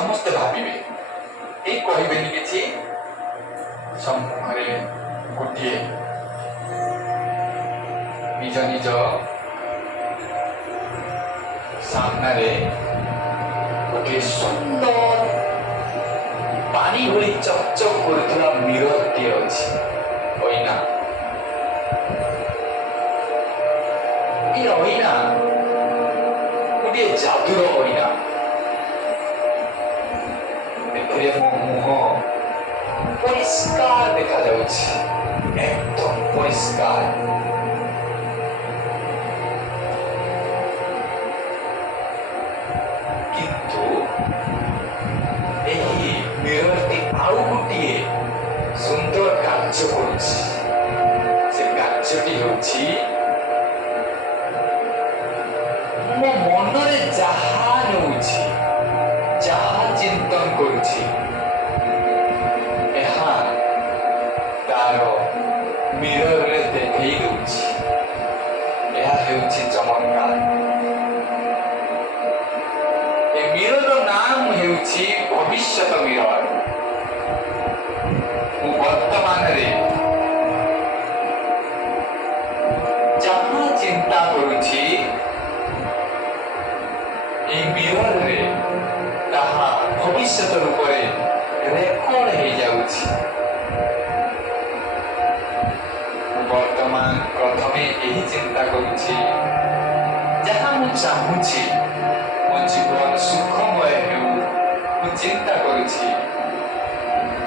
ସମସ୍ତେ ଭାବିବେ, କେହି କହିବେନି କିଛି। ସମ୍ମୁଖରେ ଗୋଟିଏ ନିଜ ନିଜ ସାମ୍ନାରେ ଗୋଟିଏ ସୁନ୍ଦର ପାଣି ଭଳି ଚକଚକ କରୁଥିବା ମିରରଟିଏ ଅଛି। ଅଇନା, ଏ ଅଇନା ଗୋଟିଏ ଯାଦୁର ଅଇନା। ଏଥିରେ ମୋ ମୁହଁ ପରିଷ୍କାର ଦେଖାଯାଉଛି, ଏକଦମ ପରିଷ୍କାର। କିନ୍ତୁ ଏହି ମିରରଟି ଆଉ ଗୋଟିଏ ସୁନ୍ଦର କାର୍ଯ୍ୟ କରୁଛି। ସେ କାର୍ଯ୍ୟଟି ହେଉଛି, ମୋ ମନରେ ଯାହା ନେଉଛି, ଯାହା ଚିନ୍ତନ କରୁଛି, ଏହା ତାର ମିରରରେ ଦେଖେଇ ଦେଉଛି। ଏହା ହେଉଛି ଚମତ୍କାର। ଏ ମିରରର ନାମ ହେଉଛି ଭବିଷ୍ୟତ ମିରର। ମୁଁ ବର୍ତ୍ତମାନରେ ଯାହା ଚିନ୍ତା କରୁଛି, এই ମିରରରେ ତାହା ଭବିଷ୍ୟତ ରୂପରେ ରେକର୍ଡ ହେଇଯାଉଛି। ବର୍ତ୍ତମାନ ପ୍ରଥମେ ଏହି ଚିନ୍ତା କରୁଛି, ଯାହା ମୁଁ ଚାହୁଁଛି ମୋ ଜୀବନ ସୁଖମୟ ହେଉ, ମୁଁ ଚିନ୍ତା କରୁଛି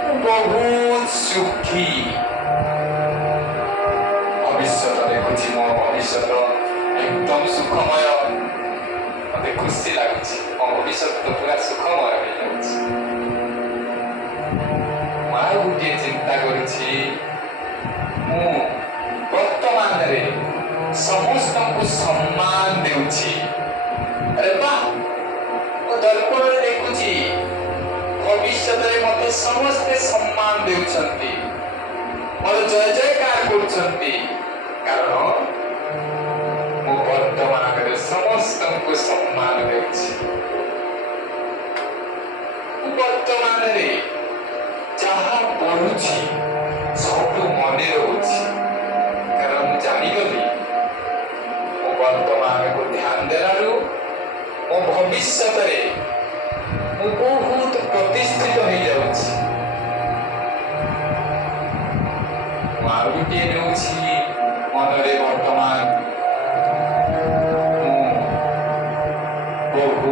ମୁଁ ବହୁତ ସୁଖୀ। ଭବିଷ୍ୟତ ଦେଖୁଛି, ମୋ ଭବିଷ୍ୟତ ଏକଦମ ସୁଖମୟ। ମତେ ଖୁସି ଲାଗୁଛି, ମୋ ଭବିଷ୍ୟତ ତ ପୁରା ସୁଖମୟ ହେଇଯାଉଛି। ମୁଁ ଆଉ ଗୋଟିଏ ଚିନ୍ତା କରୁଛି, ମୁଁ ବର୍ତ୍ତମାନରେ ସମସ୍ତଙ୍କୁ ସମ୍ମାନ ଦେଉଛି। ଆରେ ବାଃ, ମୁଁ ଦର୍ପଣରେ ଦେଖୁଛି ଭବିଷ୍ୟତରେ ମତେ ସମସ୍ତେ ସମ୍ମାନ ଦେଉଛନ୍ତି, ମୋର ଜୟ ଜୟକାର କରୁଛନ୍ତି। କାରଣ ମୁଁ ବର୍ତ୍ତମାନରେ ସମସ୍ତଙ୍କୁ ସମ୍ମାନ ଦେଉଛି। ମୁଁ ବର୍ତ୍ତମାନରେ ଯାହା ପଢୁଛି ସବୁ ମନେ ରହୁଛି। କାରଣ ମୁଁ ଜାଣିଗଲି, ମୁଁ ବର୍ତ୍ତମାନକୁ ଧ୍ୟାନ ଦେଲାରୁ ମୋ ଭବିଷ୍ୟତରେ ମୁଁ ବହୁତ ପ୍ରତିଷ୍ଠିତ ହେଇଯାଉଛି। ମୁଁ ଆଉ ଗୋଟିଏ ନେଉଛି,